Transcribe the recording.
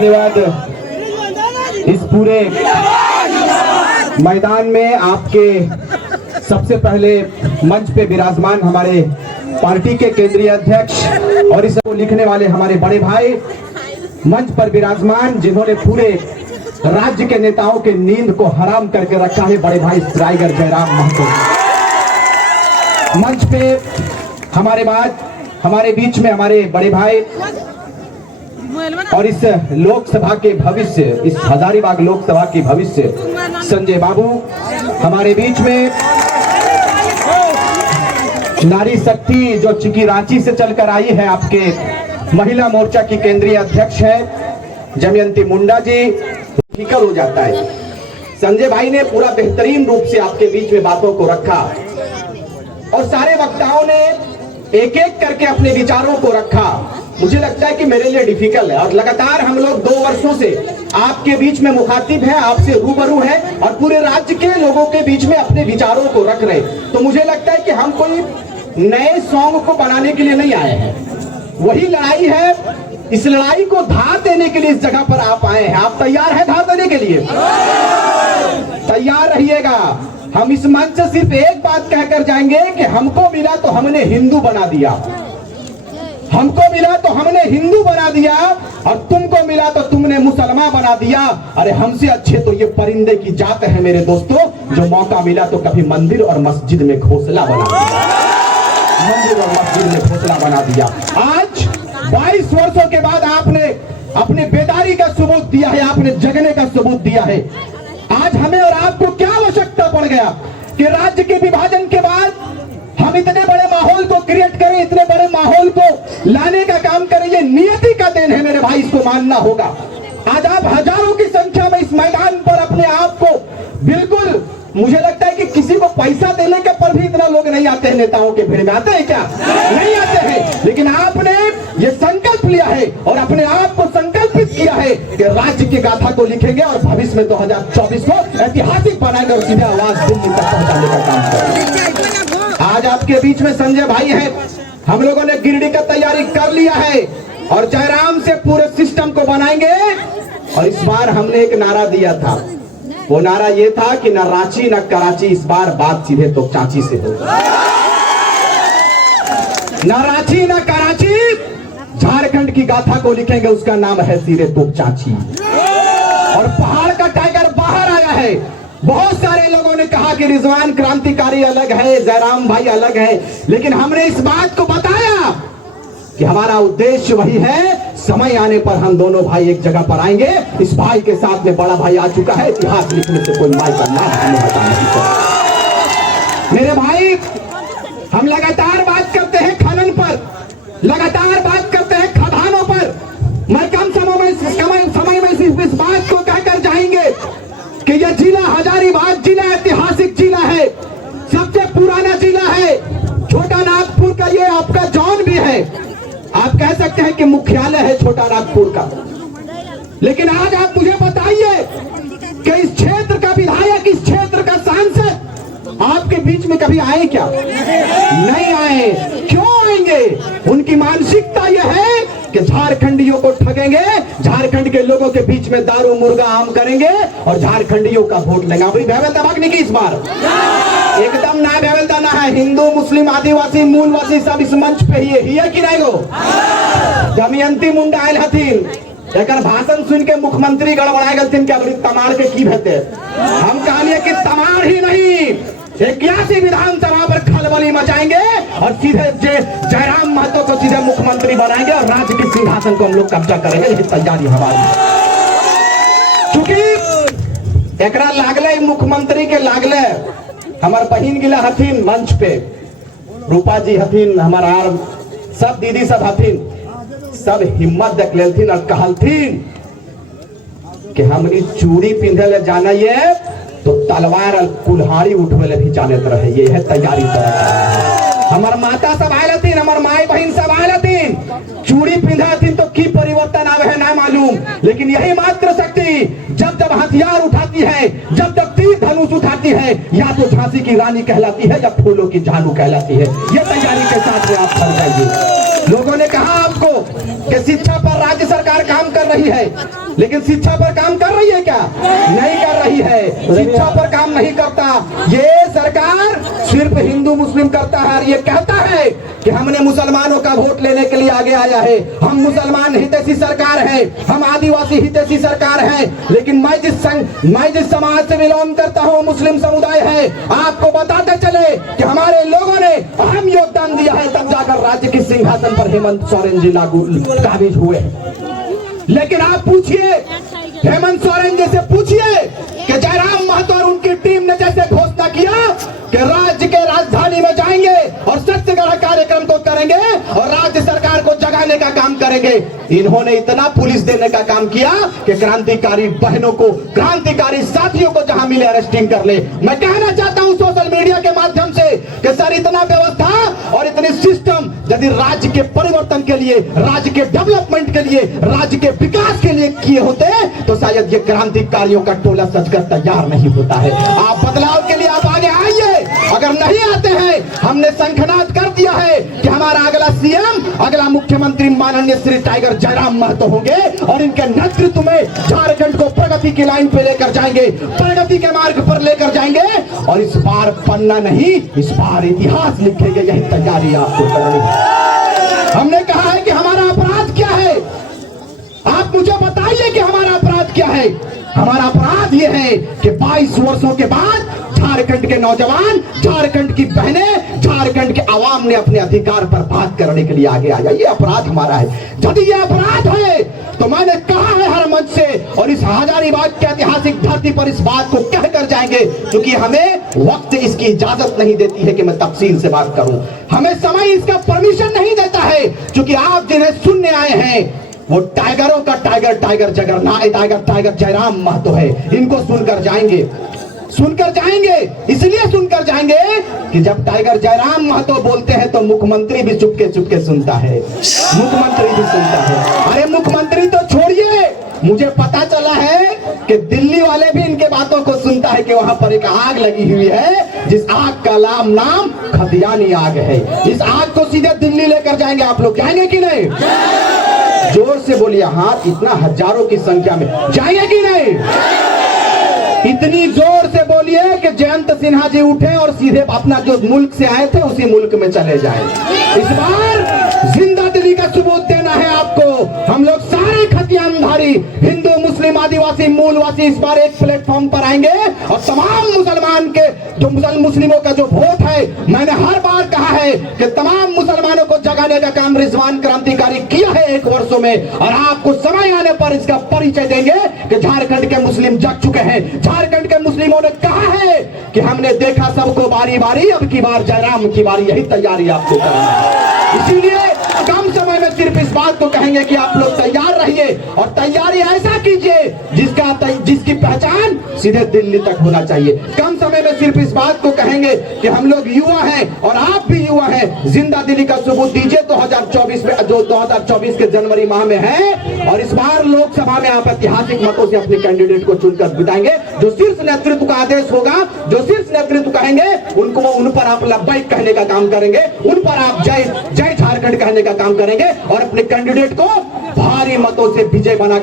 धन्यवाद। इस पूरे मैदान में आपके सबसे पहले मंच पे विराजमान हमारे पार्टी के केंद्रीय अध्यक्ष और इसको लिखने वाले हमारे बड़े भाई मंच पर विराजमान, जिन्होंने पूरे राज्य के नेताओं के नींद को हराम करके रखा है, बड़े भाई टाइगर जयराम महतो। मंच पे हमारे बाद हमारे बीच में हमारे बड़े भाई और इस लोकसभा के भविष्य, इस हजारीबाग लोकसभा के भविष्य संजय बाबू हमारे बीच में, नारी शक्ति जो चूंकि रांची से चलकर आई है, आपके महिला मोर्चा की केंद्रीय अध्यक्ष है जमयंती मुंडा जी। फिकर हो जाता है, संजय भाई ने पूरा बेहतरीन रूप से आपके बीच में बातों को रखा और सारे वक्ताओं ने एक एक करके अपने विचारों को रखा। मुझे लगता है कि मेरे लिए डिफिकल्ट है और लगातार हम लोग 2 वर्षों से आपके बीच में मुखातिब है, आपसे रूबरू है और पूरे राज्य के लोगों के बीच में अपने विचारों को रख रहे। तो मुझे लगता है कि हम कोई नए सॉन्ग को बनाने के लिए नहीं आए हैं, वही लड़ाई है। इस लड़ाई को धार देने के लिए इस जगह पर आप आए हैं। आप तैयार हैं धार देने के लिए? तैयार रहिएगा। हम इस मंच से सिर्फ एक बात कहकर जाएंगे कि हमको मिला तो हमने हिंदू बना दिया, हमको मिला तो हमने हिंदू बना दिया और तुमको मिला तो तुमने मुसलमान बना दिया। अरे हमसे अच्छे तो ये परिंदे की जात है मेरे दोस्तों, जो मौका मिला तो कभी मंदिर और मस्जिद में घोंसला बना दिया, मंदिर और मस्जिद में घोंसला बना दिया। आज 22 वर्षों के बाद आपने अपने बेदारी का सबूत दिया है, आपने जगने का सबूत दिया है। आज हमें और आपको क्या आवश्यकता पड़ गया कि राज्य के विभाजन के बाद हम इतने बड़े माहौल को क्रिएट करें, इतने बड़े माहौल को लाने का काम करें। ये नियति का देन है मेरे भाई, इसको मानना होगा। आज आप हजारों की संख्या में इस मैदान पर अपने आप को बिल्कुल, मुझे लगता है कि किसी को पैसा देने के पर भी इतना लोग नहीं आते हैं नेताओं के भीड़ में। आते हैं क्या? नहीं आते हैं। लेकिन आपने ये संकल्प लिया है और अपने आप को संकल्पित किया है कि राज्य की गाथा को लिखेंगे और भविष्य में 2024 को ऐतिहासिक बनाकर सीधे आवाज दिल्ली तक पहुंचाने का काम करेंगे। आज आपके बीच में संजय भाई है, हम लोगों ने गिरडी का तैयारी कर लिया है और जयराम से पूरे सिस्टम को बनाएंगे। और इस बार हमने एक नारा दिया था, वो नारा ये था कि न रांची न कराची, इस बार बात सीधे तो चाची से हो। न रांची न कराची, झारखंड की गाथा को लिखेंगे, उसका नाम है सीधे तो चाची। और पहाड़ का टाइगर बाहर आया है। बहुत सारे लोगों ने कहा कि रिजवान क्रांतिकारी अलग है, जयराम भाई अलग है, लेकिन हमने इस बात को बताया कि हमारा उद्देश्य वही है। समय आने पर हम दोनों भाई एक जगह पर आएंगे। इस भाई के साथ में बड़ा भाई आ चुका है, इतिहास लिखने से कोई माई का नाम हमें हटा नहीं सकता। मेरे भाई, हम लगातार बात करते हैं खनन पर, लगातार बात करते हैं खदानों पर। मैं कम समय में सिर्फ इस बात को कहकर जाएंगे कि यह जिला हजारीबाग जिला ऐतिहासिक जिला है, सबसे पुराना जिला है। छोटा नागपुर का ये आपका जॉन भी है, आप कह सकते हैं कि मुख्यालय है छोटा नागपुर का। लेकिन आज आप मुझे बताइए कि इस क्षेत्र का विधायक, इस क्षेत्र का सांसद आपके बीच में कभी आए क्या? नहीं आए। क्यों आएंगे? उनकी मानसिकता यह है कि झारखंडियों को ठगेंगे, झारखंड के लोगों के बीच में दारू मुर्गा आम करेंगे और झारखंडियों का वोट लेंगे। अपनी भैवलता भागने की इस बार एकदम ना भैवलता ना है। हिंदू मुस्लिम आदिवासी मूलवासी सब इस मंच पे ही है कि नहीं गो? दमयंती मुंडा आयल हथिन, एक भाषण सुन के मुख्यमंत्री गड़बड़ा गलथिन के अपनी तमाड़ के की भेते। हम कहानी कि तमाड़ ही नहीं, 81 विधानसभा पर खलबली मचाएंगे और सीधे जयराम महतो को सीधे मुख्यमंत्री बनाएंगे और राज्य के सिंहासन को हम लोग कब्जा करेंगे। ये तैयारी हमारी। चूंकि एकरा लागले मुख्यमंत्री के लागले हमार बहिन गिला हथिन मंच पे, रूपा जी हथिन, हमारा सब दीदी सब हथिन, सब हिम्मत देख लेथिन और कहलथिन कि हमनी चूड़ी पिंधे ले जाना ये तो तलवार और कुल्हाड़ी उठवे ले भी जानत रहे। ये है तैयारी तरह। हमार माता सब आए थी, हमार माई बहन सब आए थी, चूड़ी पिंधा थी तो की परिवर्तन आवे है ना मालूम। लेकिन यही मात्र शक्ति जब जब हथियार उठाती है, जब जब तीर धनुष उठाती है, या तो झांसी की रानी कहलाती है या फूलों की झालू कहलाती है। ये तैयारी के साथ में आप कर जाइए। लोगों ने कहा आपको कि शिक्षा पर राज्य सरकार काम कर रही है, लेकिन शिक्षा पर काम कर रही है क्या? नहीं कर रही है। शिक्षा पर काम नहीं करता। ये सरकार सिर्फ हिंदू मुस्लिम करता है और ये कहता है कि हमने मुसलमानों का वोट लेने के लिए आगे आया है, हम मुसलमान हितैषी सरकार है, हम आदिवासी हितैषी सरकार है। लेकिन मैं जिस समाज से बिलोंग करता हूँ, मुस्लिम समुदाय है, आपको बताते चले कि हमारे लोगों ने अहम योगदान दिया है, तब जाकर राज्य की सिंहासन पर हेमंत सोरेन जी काबिज हुए। लेकिन आप पूछिए हेमंत सोरेन जी से, पूछिए कि जयराम महतो और उनकी टीम ने जैसे घोषणा किया कि राज्य के राजधानी में जाएंगे और सत्याग्रह कार्यक्रम को करेंगे और राज्य सरकार को जगाने का काम करेंगे, इन्होंने इतना पुलिस देने का काम किया कि क्रांतिकारी बहनों को, क्रांतिकारी साथियों को जहां मिले अरेस्टिंग कर ले। मैं कहना चाहता हूं सोशल मीडिया के माध्यम से कि सर, इतना व्यवस्था और इतनी सिस्टम यदि राज्य के परिवर्तन के लिए, राज्य के डेवलपमेंट के लिए, राज्य के विकास के लिए किए होते तो शायद ये क्रांतिकारियों का टोला सजकर तैयार नहीं होता है। आप बदलाव के लिए आप आगे आइए। अगर नहीं आते हैं, हमने शंखनाद कर दिया है कि हमारा अगला सीएम, अगला मुख्यमंत्री माननीय श्री टाइगर जयराम महतो होंगे और इनके नेतृत्व में झारखंड को प्रगति की लाइन पे लेकर जाएंगे, प्रगति के मार्ग पर लेकर जाएंगे। और इस बार पन्ना नहीं, इस बार इतिहास लिखेंगे। यही तैयारी आपको करनी है। हमने कहा है कि हमारा अपराध क्या है, आप मुझे बताइए कि हमारा अपराध क्या है। हमारा अपराध यह है कि 22 वर्षों के बाद झारखंड के नौजवान, झारखंड की बहनें, झारखंड के आवाम ने अपने अधिकार पर बात करने के लिए आगे आया। ये अपराध हमारा है। यदि ये अपराध है तो मैंने कहा है हर मंच से, और इस हजारीबाग के ऐतिहासिक धरती पर इस बात को कहकर जाएंगे, क्योंकि हमें वक्त इसकी इजाजत नहीं देती है कि मैं तफसील से बात करूं। हमें समय इसका परमिशन नहीं देता है, क्योंकि आप जिन्हें सुनने आए हैं वो टाइगरों का tiger, tiger tiger Jairam Mahato है। इनको सुनकर जाएंगे, इसलिए सुनकर जाएंगे कि जब टाइगर जयराम महतो बोलते हैं तो मुख्यमंत्री भी चुपके चुपके सुनता है, मुख्यमंत्री भी सुनता है। अरे मुख्यमंत्री तो छोड़िए, मुझे पता चला है कि दिल्ली वाले भी इनके बातों को सुनता है कि वहां पर एक आग लगी हुई है, जिस आग का नाम खदियानी आग है। इस आग को सीधे दिल्ली लेकर जाएंगे। आप लोग जाएंगे कि नहीं? जोर से बोलिए। हाँ, इतना हजारों की संख्या में जाएंगे कि नहीं? इतनी जोर से बोलिए कि जयंत सिन्हा जी उठे और सीधे अपना जो मुल्क से आए थे उसी मुल्क में चले जाएं। इस बार जिंदा दिली का सबूत देना है आपको। हम लोग सारे खतियानधारी, हिंदू, मुस्लिम, आदिवासी, मूलवासी इस बार एक प्लेटफॉर्म पर आएंगे और तमाम मुसलमान के जो मुस्लिमों का जो वोट है, मैंने हर बार कहा है कि तमाम मुसलमानों को जगाने का काम रिजवान क्रांतिकारी किया है 1 वर्षों में, और आपको समय आने पर इसका परिचय देंगे कि झारखंड के मुस्लिम जग चुके हैं। झारखंड के मुस्लिमों ने कहा है कि हमने देखा सबको बारी बारी, अब की बार जयराम की बारी। यही तैयारी आपको करनी है। इसीलिए कम समय में सिर्फ इस बात को कहेंगे कि आप लोग तैयार रहिए, और तैयारी ऐसा कीजिए जिसकी पहचान सीधे दिल्ली तक होना चाहिए। कम समय में सिर्फ इस बात को कहेंगे कि हम लोग युवा हैं और आप भी युवा हैं। जिंदा दिली का सबूत दीजिए 2024 में, जो 2024 के जनवरी माह में है, और इस बार लोकसभा में आप ऐतिहासिक मतों से अपने कैंडिडेट को चुनकर बिताएंगे। जो शीर्ष नेतृत्व का आदेश होगा, जो शीर्ष नेतृत्व कहेंगे, उन पर आप लब्बैक कहने का काम करेंगे, उन पर आप जय जय झारखंड कहने का काम करेंगे और अपने कैंडिडेट को भारी मतों से विजय बनाकर